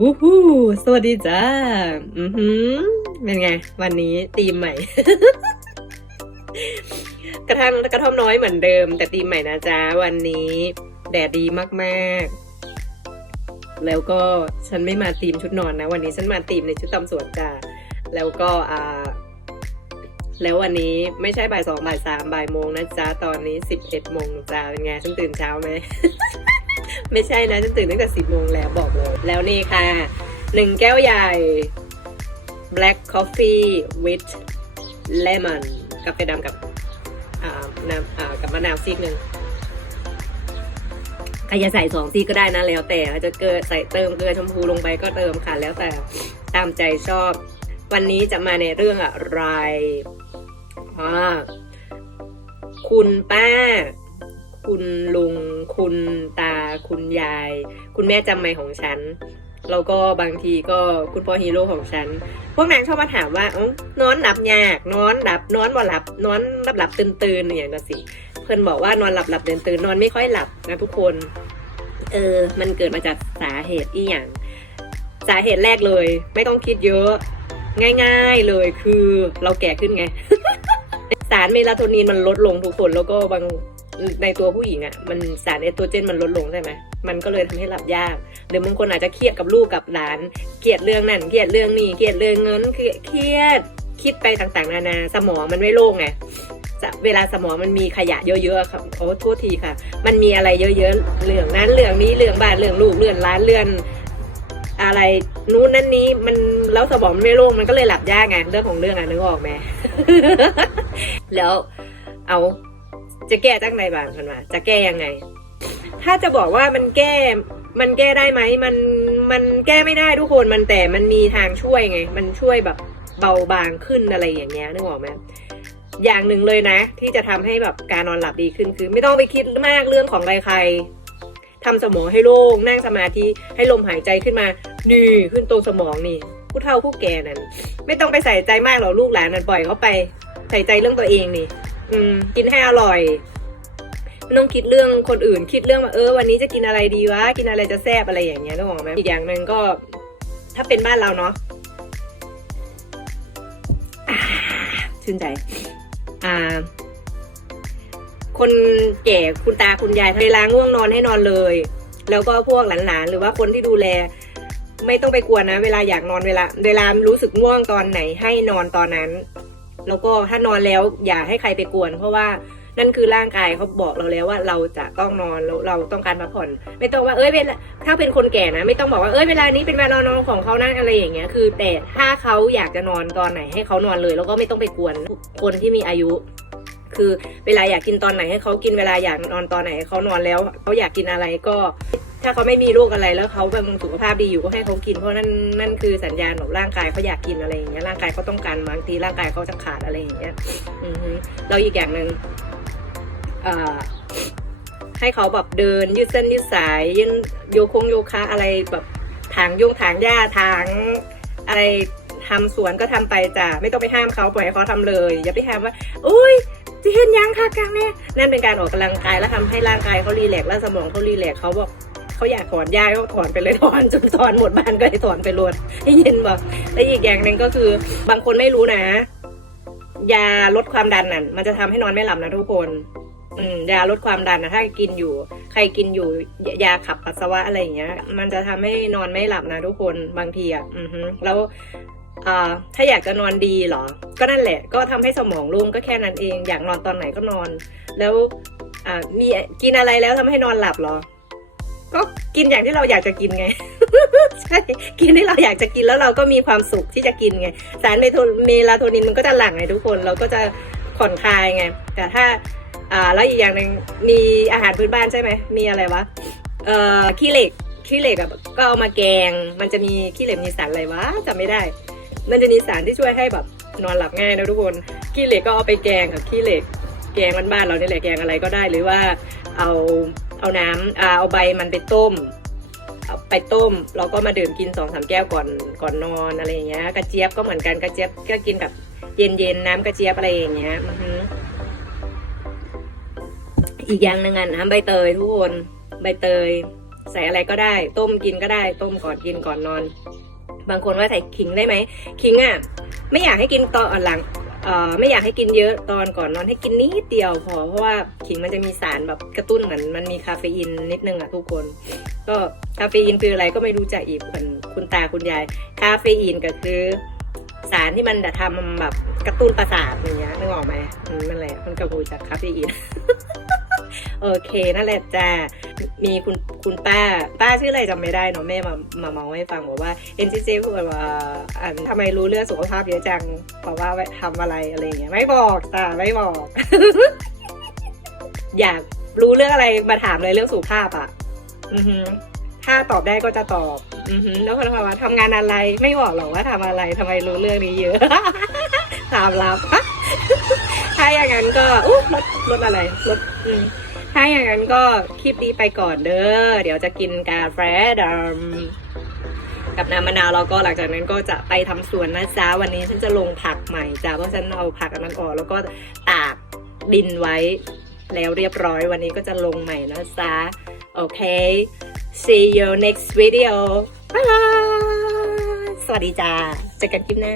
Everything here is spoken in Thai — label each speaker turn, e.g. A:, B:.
A: วู้ฮู้สวัสดีจ้า อือหือ เป็นไง วันนี้ตีมใหม่ กระทั่งกระท่อมน้อยเหมือนเดิม แต่ตีมใหม่นะจ๊ะวันนี้ แดดดีมากๆ แล้วก็ฉันไม่มาตีมชุดนอนนะ วันนี้ฉันมาตีมในชุดตำสวนจ้าแล้วก็อ่า แล้ววันนี้ไม่ใช่บ่ายสองบ่ายสามบ่ายโมงนะจ๊ะตอนนี้สิบเอ็ดโมงจ้าเป็นไงฉันตื่นเช้าไหม ไม่ใช่นะฉันตื่นตั้งแต่สิบโมงแล้วบอกเลย แล้วนี่ค่ะหนึ่งแก้วใหญ่ black coffee with lemon กาแฟดำกับอ่าน้ำกับมะนาวซีกหนึ่งใครจะใส่สองซีกก็ได้นะแล้วแต่จะเกิดใส่เติมเกลือชมพูลงไปก็เติมค่ะแล้วแต่ตามใจชอบ วันนี้จะมาในเรื่องอะไรอ่าคุณป้า คุณลุง คุณตา คุณยาย คุณแม่จำไม่ของฉัน แล้วก็บางทีก็คุณพ่อฮีโร่ของฉัน พวกนางชอบมาถามว่าอ๋อนอนหลับยาก นอนหลับ นอนบ่หลับ นอนหลับหลับตื่นตื่นอย่างนั้นสิ เพื่อนบอกว่านอนหลับหลับตื่นตื่นนอนไม่ค่อยหลับนะทุกคน เออ มันเกิดมาจากสาเหตุอีอย่าง สาเหตุแรกเลย ไม่ต้องคิดเยอะ ง่าย ๆเลยคือเราแก่ขึ้นไง สารเมลาโทนินมันลดลงทุกคนแล้วก็บาง ในตัวผู้หญิงอะ่ะมันสารเอสโตรเจนมันลดลงใช่ไหมมันก็เลยทำให้หลับยาก หรือบางคนอาจจะเครียดกับลูกกับหลานเกลียดเรื่องนั่นเกลียดเรื่องนี้เกลียดเรื่องเงินเครียดคิดไปต่างๆ นานาสมองมันไม่โล่งไงเวลาสมองมันมีขยะเยอะๆครับโอ้โทษทีค่ะ มันมีอะไรเยอะๆเรื่องนั้นเรื่องนี้เรื่องบ้านเรื่องลูกเรื่องร้านเรื่องอะไรนู้นนั่นนี้มันแล้วสมองมันไม่โล่งมันก็เลยหลับยากไงเรื่องของเรื่องอะนึกออกไหมแล้วเอา จะแก้จังไรบ้างคันว่าจะแก้ยังไง ถ้าจะบอกว่ามันแก้มันแก้ได้ไหมมันมันแก้ไม่ได้ทุกคนมันแต่มันมีทางช่วยไง มันช่วยแบบเบาบางขึ้นอะไรอย่างเงี้ยนึกออกไหมอย่างหนึ่งเลยนะ ที่จะทำให้แบบการนอนหลับดีขึ้นคือ ไม่ต้องไปคิดมากเรื่องของใครๆทำสมองให้โล่งนั่งสมาธิให้ลมหายใจขึ้นมา นี่ขึ้นตรงสมองนี่ผู้เฒ่าผู้แก่นั่นไม่ต้องไปใส่ใจมากหรอกลูกหลานนั่นปล่อยเขาไป ใส่ใจเรื่องตัวเองนี่ อืมกินให้อร่อยไม่ต้องคิดเรื่องคนอื่น คิดเรื่องว่าเออวันนี้จะกินอะไรดีวะกินอะไรจะแซ่บอะไรอย่างเงี้ยนึกออกไหมอีกอย่างหนึ่งก็ ถ้าเป็นบ้านเราเนาะอ่าชื่นใจ อ่า คนแก่คุณตาคุณยายเวลาง่วงนอนให้นอนเลย แล้วก็พวกหลานๆหรือว่าคนที่ดูแล ไม่ต้องไปกวนนะ เวลาอยากนอนเวลา เวลารู้สึกง่วงตอนไหนให้นอนตอนนั้น แล้วก็ถ้านอนแล้วอย่าให้ใครไปกวน เพราะว่านั่นคือร่างกายเขาบอกเราแล้วว่าเราจะต้องนอนแล้วเราต้องการพักผ่อน ไม่ต้องว่าเอ้ยเวลาถ้าเป็นคนแก่นะ ไม่ต้องบอกว่าเอ้ยเวลานี้เป็นเวลานอนของเขานั่นอะไรอย่างเงี้ยคือ แต่ถ้าเขาอยากจะนอนตอนไหนให้เขานอนเลย แล้วก็ไม่ต้องไปกวนคนที่มีอายุ คือเวลาอยากกินตอนไหนให้เขากินเวลาอยากนอนตอนไหนเขานอนแล้วเขาอยากกินอะไรก็ ถ้าเขาไม่มีโรคอะไรแล้วเขาแบบสุขภาพดีอยู่ก็ให้เขากินเพราะนั่นนั่นคือสัญญาณของร่างกายเขาอยากกินอะไรอย่างเงี้ยร่างกายเขาต้องการบางทีร่างกายเขาจะขาดอะไรอย่างเงี้ยอือฮึแล้วอีกอย่างหนึ่งอ่อให้เขาแบบเดินยืดเส้นยืดสายยืนโยคงโยคะอะไรแบบถางโยงถางหญ้าถางอะไรทำสวนก็ทำไปจ้ะไม่ต้องไปห้ามเขาปล่อยให้เขาทำเลย อย่าไปห้ามว่าอุ้ยจะเห็นยังค่ะกลางเนี่ยนั่นเป็นการออกกำลังกายแล้วทำให้ร่างกายเขารีแลกซ์แล้วสมองเขารีแลกซ์เขาบอก เขาอยากถอนหญ้าก็ถอนไปเลยถอนจนถอนหมดบ้านก็ให้ถอนไปรวดให้ยินบอกและอีกอย่างหนึ่งก็คือบางคนไม่รู้นะยาลดความดันน่ะมันจะทำให้นอนไม่หลับนะทุกคนอืมยาลดความดันนะถ้ากินอยู่ ใครกินอยู่ยาขับปัสสาวะอะไรอย่างเงี้ย มันจะทำให้นอนไม่หลับนะทุกคนบางทีอะอือฮึแล้วอ่าถ้าอยากจะนอนดีเหรอ ก็นั่นแหละ ก็ทำให้สมองโล่งก็แค่นั้นเอง อยากนอนตอนไหนก็นอน แล้วอ่ามีกินอะไรแล้วทำให้นอนหลับเหรอ ก็กินอย่างที่เราอยากจะกินไง ใช่กินที่เราอยากจะกินแล้วเราก็มีความสุขที่จะกินไง สารเมลาโทนินมันก็จะหลั่งไงทุกคนเราก็จะผ่อนคลายไง แต่ถ้าอ่าแล้วอีกอย่างหนึ่งมีอาหารพื้นบ้านใช่ไหมมีอะไรวะเอ่อขี้เหล็กขี้เหล็กอะก็เอามาแกง มันจะมีขี้เหล็กมีสารอะไรวะจำไม่ได้ มันจะมีสารที่ช่วยให้แบบนอนหลับง่ายนะทุกคนขี้เหล็กก็เอาไปแกงกับขี้เหล็ก แกงบ้านๆเราเนี่ยแหละแกงอะไรก็ได้หรือว่าเอา เอาน้ำอ่าเอาใบมันไปต้มเอาไปต้มแล้วก็มาดื่มกินสองสามแก้วก่อนก่อนนอนอะไรอย่างเงี้ยกระเจี๊ยบก็เหมือนกันกระเจี๊ยบก็กินแบบเย็นๆน้ำกระเจี๊ยบอะไรอย่างเงี้ยอีกอย่างหนึ่งอะน้ำใบเตยทุกคนใบเตย ใส่อะไรก็ได้ ต้มกินก็ได้ ต้มก่อนกินก่อนนอน บางคนว่าใส่ขิงได้ไหมขิงอะไม่อยากให้กินตอนหลัง ไม่อยากให้กินเยอะตอนก่อนนอนให้กินนิดเดียวพอเพราะว่าขิงมันจะมีสารแบบกระตุ้นเหมือนมันมีคาเฟอีนนิดนึงอะทุกคน ก็คาเฟอีนคืออะไรก็ไม่รู้จักอีกเหมือนคุณตาคุณยาย คาเฟอีนก็คือสารที่มันจะทำแบบกระตุ้นประสาทอย่างเงี้ยนึกออกไหมมันแหละมันกระหูจากคาเฟอีน โอเคนั่นแหละจ้ามีคุณคุณป้า ป้าชื่ออะไรจำไม่ได้เนาะแม่มามาเมาให้ฟังบอกว่าเอ็นซีซีพูดว่าทำไมรู้เรื่องสุขภาพเยอะจังเพราะว่าทำอะไรอะไรอย่างเงี้ยไม่บอกจ้าไม่บอก อยากรู้เรื่องอะไรมาถามเลยเรื่องสุขภาพอะ อือฮึถ้าตอบได้ก็จะตอบ อือฮึแล้วคนถามว่าทำงานอะไร ไม่บอกหรอกว่าทำอะไรทำไมรู้เรื่องนี้เยอะถามลับถ้าอย่างนั้นก็อุ๊ยรถรถอะไรรถอืม ถ้าอย่างนั้นก็คลิปนี้ไปก่อนเด้อ เดี๋ยวจะกินกาแฟดำกับน้ำมะนาวแล้วก็หลังจากนั้นก็จะไปทำสวนนะจ๊ะวันนี้ฉันจะลงผักใหม่จ้ะเพราะฉันเอาผักอันนั้นออกแล้วก็ตากดินไว้ แล้วเรียบร้อยวันนี้ก็จะลงใหม่นะจ๊ะโอเค see you next video bye bye สวัสดีจ้าเจอกันคลิปหน้า